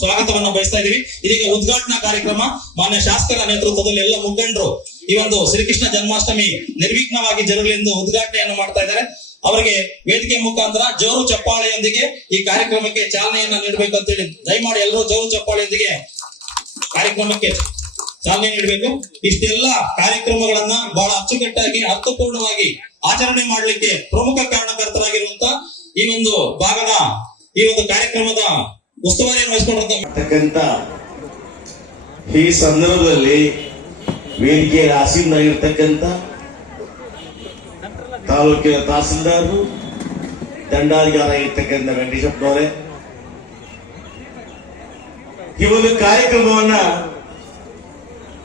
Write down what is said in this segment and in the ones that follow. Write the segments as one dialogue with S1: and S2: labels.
S1: ಸ್ವಾಗತವನ್ನು ಬಯಸ್ತಾ ಇದೀವಿ. ಇದೀಗ ಉದ್ಘಾಟನಾ ಕಾರ್ಯಕ್ರಮ, ಮಾನ್ಯ ಶಾಸಕರ ನೇತೃತ್ವದಲ್ಲಿ ಎಲ್ಲ ಮುಖಂಡರು ಈ ಒಂದು ಶ್ರೀಕೃಷ್ಣ ಜನ್ಮಾಷ್ಟಮಿ ನಿರ್ವಿಘ್ನವಾಗಿ ಜರುಗಲೆಂದು ಉದ್ಘಾಟನೆಯನ್ನು ಮಾಡ್ತಾ ಇದ್ದಾರೆ. ಅವರಿಗೆ ವೇದಿಕೆ ಮುಖಾಂತರ ಜೋರು ಚಪ್ಪಾಳೆಯೊಂದಿಗೆ ಈ ಕಾರ್ಯಕ್ರಮಕ್ಕೆ ಚಾಲನೆಯನ್ನ ನೀಡಬೇಕು ಅಂತ ಹೇಳಿ, ದಯಮಾಡಿ ಎಲ್ಲರೂ ಜೋರು ಚಪ್ಪಾಳೆಯೊಂದಿಗೆ ಕಾರ್ಯಕ್ರಮಕ್ಕೆ ಚಾಲನೆ ನೀಡಬೇಕು. ಇಷ್ಟೆಲ್ಲ ಕಾರ್ಯಕ್ರಮಗಳನ್ನ ಬಹಳ ಅಚ್ಚುಕಟ್ಟಾಗಿ, ಅರ್ಥಪೂರ್ಣವಾಗಿ ಆಚರಣೆ ಮಾಡಲಿಕ್ಕೆ ಪ್ರಮುಖ ಕಾರಣಕರ್ತರಾಗಿರುವಂತ ಈ ಒಂದು ಭಾಗದ ಈ ಒಂದು ಕಾರ್ಯಕ್ರಮದ ಉಸ್ತುವಾರಿಯನ್ನು
S2: ಈ ಸಂದರ್ಭದಲ್ಲಿ ವೇದಿಕೆಯಲ್ಲಿ ಆಸೀನರಾಗಿರ್ತಕ್ಕಂಥ ತಾಲೂಕಿನ ತಹಸೀಲ್ದಾರರು ದಂಡಾಧಿಕಾರ ಇರ್ತಕ್ಕಂಥ ವೆಂಕಟೇಶಪ್ಪನವರೇ, ಈ ಒಂದು ಕಾರ್ಯಕ್ರಮವನ್ನ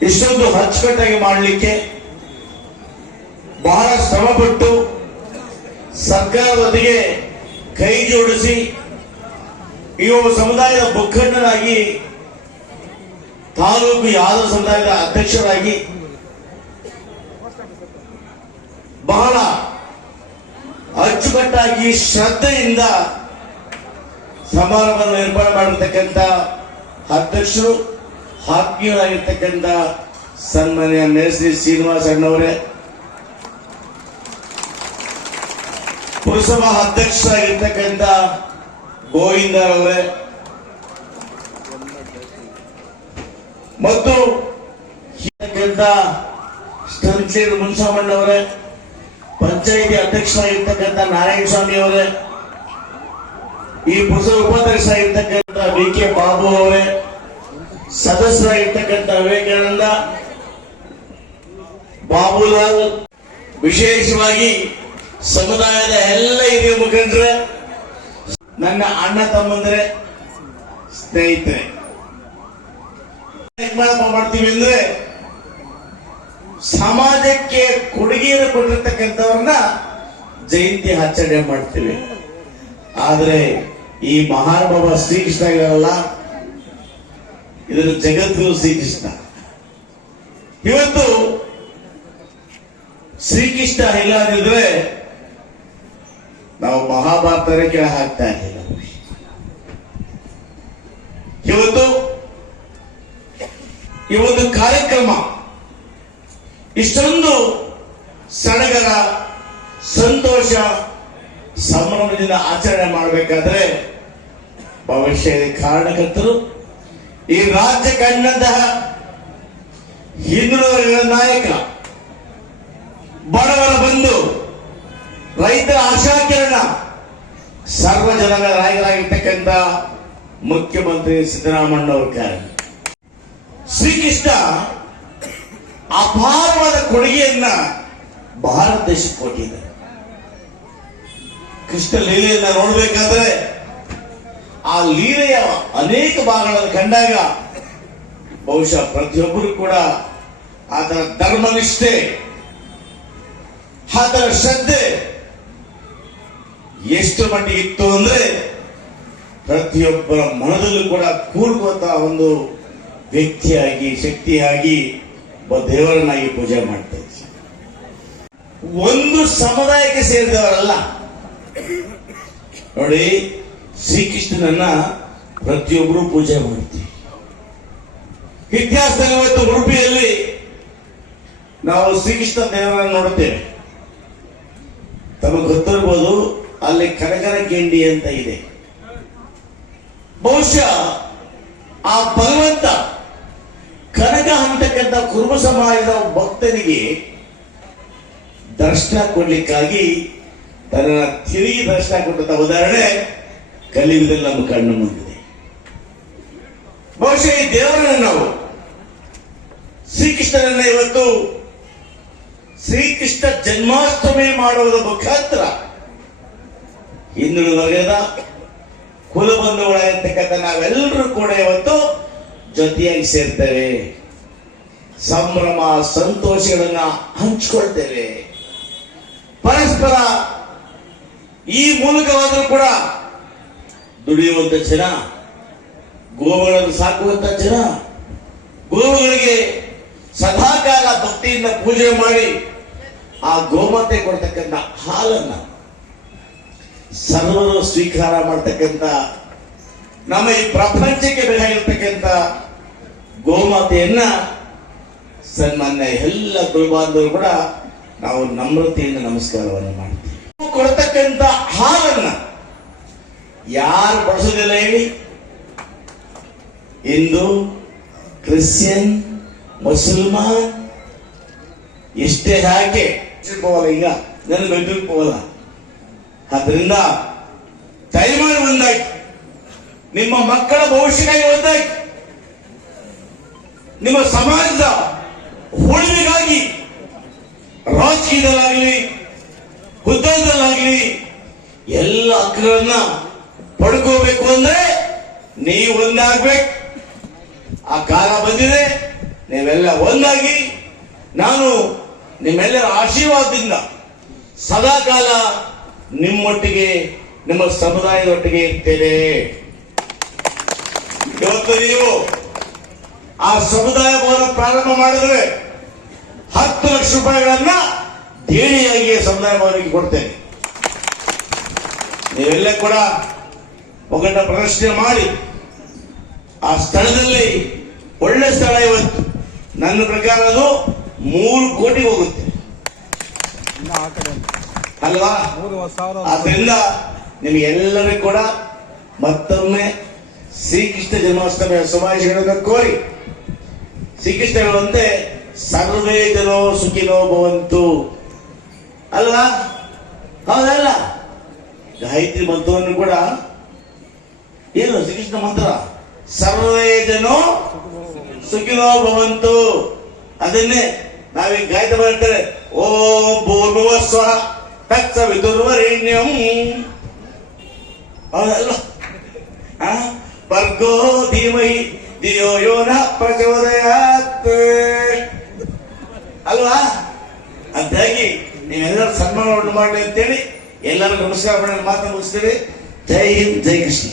S2: ಇಷ್ಟೊಂದು ಅಚ್ಚುಕಟ್ಟಾಗಿ ಮಾಡಲಿಕ್ಕೆ ಬಹಳ ಶ್ರಮಪಟ್ಟು ಸರ್ಕಾರದೊಂದಿಗೆ ಕೈ ಜೋಡಿಸಿ ಈ ಸಮುದಾಯದ ಮುಖಂಡರಾಗಿ, ತಾಲೂಕು ಯಾದವ ಸಮುದಾಯದ ಅಧ್ಯಕ್ಷರಾಗಿ ಬಹಳ ಅಚ್ಚುಕಟ್ಟಾಗಿ ಶ್ರದ್ಧೆಯಿಂದ ಸಮಾರಂಭವನ್ನು ನಿರ್ಮಾಣ ಮಾಡಿರ್ತಕ್ಕಂಥ ಅಧ್ಯಕ್ಷರು, ಆತ್ಮೀಯರಾಗಿರ್ತಕ್ಕಂಥ ಸನ್ಮಾನ್ಯ ಮೇಸ್ರಿ ಶ್ರೀನಿವಾಸ ಅಣ್ಣವರೇ, ಪುರಸಭಾ ಅಧ್ಯಕ್ಷರಾಗಿರ್ತಕ್ಕಂಥ ಗೋವಿಂದರವರೇ. ಮತ್ತು ಗೆದ್ದ ಸ್ಥಳೀಯ ಮುನ್ಸಾಮಣ್ಣವರೇ ಪಂಚಾಯಿತಿ ಅಧ್ಯಕ್ಷರಾಗಿರ್ತಕ್ಕಂಥ ನಾರಾಯಣ ಸ್ವಾಮಿ ಅವರೇ ಈ ಪುರಸಭಾ ಉಪಾಧ್ಯಕ್ಷರಾಗಿರ್ತಕ್ಕಂಥ ಬಿ ಕೆ ಬಾಬು ಅವರೇ, ಸದಸ್ಯರಾಗಿರ್ತಕ್ಕಂಥ ವಿವೇಕಾನಂದ ಬಾಬುಲಾಲ್, ವಿಶೇಷವಾಗಿ ಸಮುದಾಯದ ಎಲ್ಲ ಹಿರಿಯ ಮುಖಂಡರೇ ನನ್ನ ಅಣ್ಣ ತಮ್ಮಂದ್ರೆ ಸ್ನೇಹಿತರೆ. ಮಾಡ್ತೀವಿ ಅಂದ್ರೆ ಸಮಾಜಕ್ಕೆ ಕೊಡುಗೆಯನ್ನು ಕೊಟ್ಟಿರ್ತಕ್ಕಂಥವ್ರನ್ನ ಜಯಂತಿ ಆಚರಣೆ ಮಾಡ್ತೀವಿ. ಆದ್ರೆ ಈ ಮಹಾನುಭಾವ ಶ್ರೀಕೃಷ್ಣ ಇರಲ್ಲ ಇದರ ಜಗದ್ಗುರು ಶ್ರೀಕೃಷ್ಣ. ಇವತ್ತು ಶ್ರೀಕೃಷ್ಣ ಇಲ್ಲದಿದ್ರೆ ನಾವು ಮಹಾಭಾರತನೇ ಕೆಳ ಹಾಕ್ತಾ ಇರಲಿಲ್ಲ ಇವತ್ತು ಈ ಕಾರ್ಯಕ್ರಮ ಇಷ್ಟೊಂದು ಸಡಗರ, ಸಂತೋಷ, ಸಂಭ್ರಮದಿಂದ ಆಚರಣೆ ಮಾಡಬೇಕಾದ್ರೆ ಭವಿಷ್ಯದ ಕಾರಣಕರ್ತರು ಈ ರಾಜ್ಯ ಕಂಡಂತಹ ಹಿಂದುಳಿದ ನಾಯಕ, ಬಡವರ ಬಂಧು ರೈತರ ಆಶಾಕಿರಣ ಸರ್ವ ಜನಗಳ ರಾಯರಾಗಿರ್ತಕ್ಕಂಥ ಮುಖ್ಯಮಂತ್ರಿ ಸಿದ್ದರಾಮಣ್ಣ ಅವ್ರ ಕಾರಣ ಶ್ರೀಕೃಷ್ಣ ಅಪಾರವಾದ ಕೊಡುಗೆಯನ್ನ ಭಾರತ ದೇಶಕ್ಕೆ ಕೊಟ್ಟಿದ್ದಾರೆ. ಕೃಷ್ಣ ಲೀಲೆಯನ್ನ ನೋಡಬೇಕಾದ್ರೆ ಆ ಲೀಲೆಯ ಅನೇಕ ಭಾಗಗಳನ್ನು ಕಂಡಾಗ ಬಹುಶಃ ಪ್ರತಿಯೊಬ್ಬರು ಕೂಡ ಆತನ ಧರ್ಮನಿಷ್ಠೆ ಆತನ ಶ್ರದ್ಧೆ ಎಷ್ಟು ಮಟ್ಟಿಗೆ ಇತ್ತು ಅಂದ್ರೆ ಪ್ರತಿಯೊಬ್ಬರ ಮನದಲ್ಲೂ ಕೂಡ ಕೂಡುವಂತಹ ಒಂದು ವ್ಯಕ್ತಿಯಾಗಿ, ಶಕ್ತಿಯಾಗಿ ಒಬ್ಬ ದೇವರನ್ನಾಗಿ ಪೂಜೆ ಮಾಡ್ತಾ ಇದ್ವಿ ಒಂದು ಸಮುದಾಯಕ್ಕೆ ಸೇರಿದವರಲ್ಲ. ನೋಡಿ, ಶ್ರೀಕೃಷ್ಣನನ್ನ ಪ್ರತಿಯೊಬ್ಬರು ಪೂಜೆ ಮಾಡ್ತೀವಿ. ಇತಿಹಾಸದಲ್ಲಿ ಇವತ್ತು ಉಡುಪಿಯಲ್ಲಿ ನಾವು ಶ್ರೀಕೃಷ್ಣ ದೇವರನ್ನು ನೋಡುತ್ತೇವೆ ತಮಗೆ ಗೊತ್ತಿರ್ಬೋದು ಅಲ್ಲಿ ಕನಕನ ಗೆಂಡಿ ಅಂತ ಇದೆ. ಬಹುಶಃ ಆ ಭಗವಂತ ಕನಕ ಹಂತಕ್ಕಂಥ ಕುರುಬ ಸಮಾಜದ ಭಕ್ತನಿಗೆ ದರ್ಶನ ಕೊಡ್ಲಿಕ್ಕಾಗಿ ತನ್ನ ತಿರುಗಿ ದರ್ಶನ ಕೊಟ್ಟಂತ ಉದಾಹರಣೆ ಕಲಿಯುವುದರಲ್ಲಿ ನಮ್ಮ ಕಣ್ಣು ಮುಂದಿದೆ. ಬಹುಶಃ ಈ ದೇವರನ್ನು ನಾವು ಶ್ರೀಕೃಷ್ಣನನ್ನ ಇವತ್ತು ಶ್ರೀಕೃಷ್ಣ ಜನ್ಮಾಷ್ಟಮಿ ಮಾಡುವುದರ ಮುಖಾಂತರ ಹಿಂದುಳಿದ ವರ್ಗದ ಕುಲಬಂಧುಗಳಾಗಿರ್ತಕ್ಕಂಥ ನಾವೆಲ್ಲರೂ ಕೂಡ ಇವತ್ತು ಜೊತೆಯಾಗಿ ಸೇರ್ತೇವೆ. ಸಂಭ್ರಮ, ಸಂತೋಷಗಳನ್ನ ಹಂಚ್ಕೊಳ್ತೇವೆ. ಪರಸ್ಪರ ಈ ಮೂಲಕವಾದರೂ ಕೂಡ ದುಡಿಯುವಂತ ಜನ, ಗೋವುಗಳನ್ನು ಸಾಕುವಂತ ಜನ, ಗೋವುಗಳಿಗೆ ಸದಾಕಾಲ ಭಕ್ತಿಯಿಂದ ಪೂಜೆ ಮಾಡಿ ಆ ಗೋಮಾತೆ ಕೊಡ್ತಕ್ಕಂಥ ಹಾಲನ್ನ ಸರ್ವರು ಸ್ವೀಕಾರ ಮಾಡ್ತಕ್ಕಂಥ, ನಮ್ಮ ಈ ಪ್ರಪಂಚಕ್ಕೆ ಬೇಕಾಗಿರ್ತಕ್ಕಂಥ ಗೋಮಾತೆಯನ್ನ ಸನ್ಮಾನ್ಯ ಎಲ್ಲ ಗುರುಬಾಂಧವರು ಕೂಡ ನಾವು ನಮ್ರತೆಯಿಂದ ನಮಸ್ಕಾರವನ್ನು ಮಾಡ್ತೀವಿ. ಕೊಡ್ತಕ್ಕಂತ ಹಾಲನ್ನ ಯಾರು ಬಳಸೋದಿಲ್ಲ ಹೇಳಿ. ಹಿಂದೂ, ಕ್ರಿಶ್ಚಿಯನ್, ಮುಸಲ್ಮಾನ್, ಎಷ್ಟೇ ಹಾಗೆ ಈಗ ನನಗೆ ಬೆದರಿಕೆ ಆದ್ರಿಂದ ದಯಮಾಡಿ ಒಂದಾಗಿ ನಿಮ್ಮ ಮಕ್ಕಳ ಭವಿಷ್ಯಕ್ಕಾಗಿ ಒಂದಾಯ್ತು. ನಿಮ್ಮ ಸಮಾಜದ ಉಳಿವಿಗಾಗಿ ರಾಜಕೀಯದಲ್ಲಾಗಲಿ ಹುದ್ದಲ್ಲಾಗಲಿ ಎಲ್ಲ ಹಕ್ಕುಗಳನ್ನ ಪಡ್ಕೋಬೇಕು ಅಂದ್ರೆ ನೀವು ಒಂದಾಗ್ಬೇಕು. ಆ ಕಾಲ ಬಂದಿದೆ, ನೀವೆಲ್ಲ ಒಂದಾಗಿ. ನಾನು ನಿಮ್ಮೆಲ್ಲರ ಆಶೀರ್ವಾದದಿಂದ ಸದಾ ಕಾಲ ನಿಮ್ಮೊಟ್ಟಿಗೆ, ನಿಮ್ಮ ಸಮುದಾಯದೊಟ್ಟಿಗೆ ಇರ್ತೇನೆ. ಇವತ್ತು ನೀವು ಆ ಸಮುದಾಯ ಭವನ ಪ್ರಾರಂಭ ಮಾಡಿದ್ರೆ ಹತ್ತು ಲಕ್ಷ ರೂಪಾಯಿಗಳನ್ನ ದೇಣಿಯಾಗಿ ಸಮುದಾಯ ಭವನಕ್ಕೆ ಕೊಡ್ತೇನೆ. ನೀವೆಲ್ಲ ಕೂಡ ಒಗ್ಗಟ್ಟ ಪ್ರದರ್ಶನ ಮಾಡಿ, ಆ ಸ್ಥಳದಲ್ಲಿ, ಒಳ್ಳೆ ಸ್ಥಳ ಇವತ್ತು. ನನ್ನ ಪ್ರಕಾರ ಅದು ಮೂರು ಕೋಟಿ ಹೋಗುತ್ತೆ. ಅಲ್ವಾ?
S3: ಅದೆಲ್ಲ
S2: ಆದ್ರಿಂದ ನಿಮಗೆಲ್ಲರಿಗೂ ಕೂಡ ಮತ್ತೊಮ್ಮೆ ಶ್ರೀಕೃಷ್ಣ ಜನ್ಮಾಷ್ಟಮಿಯ ಶುಭಾಶಯಗಳನ್ನು ಕೋರಿ. ಶ್ರೀಕೃಷ್ಣ ಹೇಳುವಂತೆ ಸರ್ವೇ ಜನೋ ಸುಖಿನೋ ಭವಂತು. ಅಲ್ವಾ? ಹೌದಲ್ಲ? ಗಾಯತ್ರಿ ಮಂತ್ರವನ್ನು ಕೂಡ ಏನು ಶ್ರೀಕೃಷ್ಣ ಮಂತ್ರ? ಸರ್ವೇ ಜನೋ ಸುಖಿನೋ ಭವಂತು. ಅದನ್ನೇ ನಾವೀಗ ಗಾಯತ್ರಿ ಮಾಡ್ತಾರೆ ಓಂ ಭೂರ್ಭುವ ಸ್ವಹ ತತ್ಸವಿತುರ್ವರೆಣ್ಯಂ ಹೌದಲ್ಲ ಆ? ಭರ್ಗೋ ಧೀಮಹಿ ದಿಯೋ ಯೋ ನ ಪ್ರಚೋದಯಾತ್. ಅಲ್ವಾ? ಅಂತಾಗಿ ನೀವೆಲ್ಲರೂ ಸನ್ಮಾನವನ್ನು ಮಾಡಿ ಅಂತೇಳಿ ಎಲ್ಲರೂ ನಮಸ್ಕಾರ ಮಾಡಿ ಮಾತನ್ನು ಮುಗಿಸ್ತೀವಿ. ಜೈ ಹಿಂದ್, ಜೈ ಕೃಷ್ಣ.